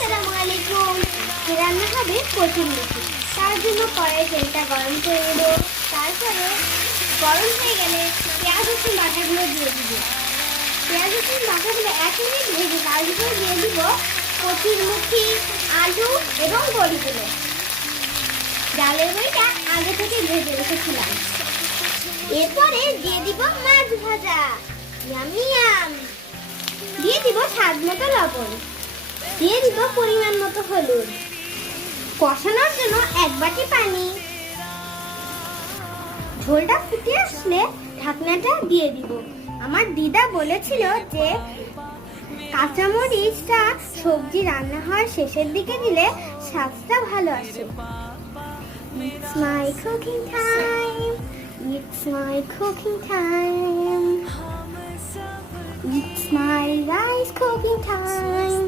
আসসালামু আলাইকুম। রান্না হবে কচুরমুখী। তার জন্য কড়াই তেলটা গরম করে নেব। তারপরে গরম হয়ে গেলে পেঁয়াজ রসুন বাটাগুলো দিয়ে দিব। পেঁয়াজ রসুন বাটাগুলো 1 মিনিট ভেজে তার ভিতরে দিয়ে দিব কচুরমুখী, আলু এবং বড়িগুলো। ডালের বড়িটা আগে থেকে ভেজে রেখেছিলাম। এরপরে দিয়ে দিব মাছ ভাজা। Yummy yam. দিয়ে দিব স্বাদ মতো লবণ। দিয়ে দিব পরিমাণ মতো হলুদ। কষানোর জন্য 1 বাটি পানি। ঝোলটা ফুটে আসলে ঢাকনাটা দিয়ে দিব। আমার দিদা বলেছিল যে কাঁচামরিচটা সবজি রান্না হওয়ার শেষের দিকে দিলে স্বাদটা ভালো আসে। It's my cooking time. It's my cooking time. It's my rice cooking time.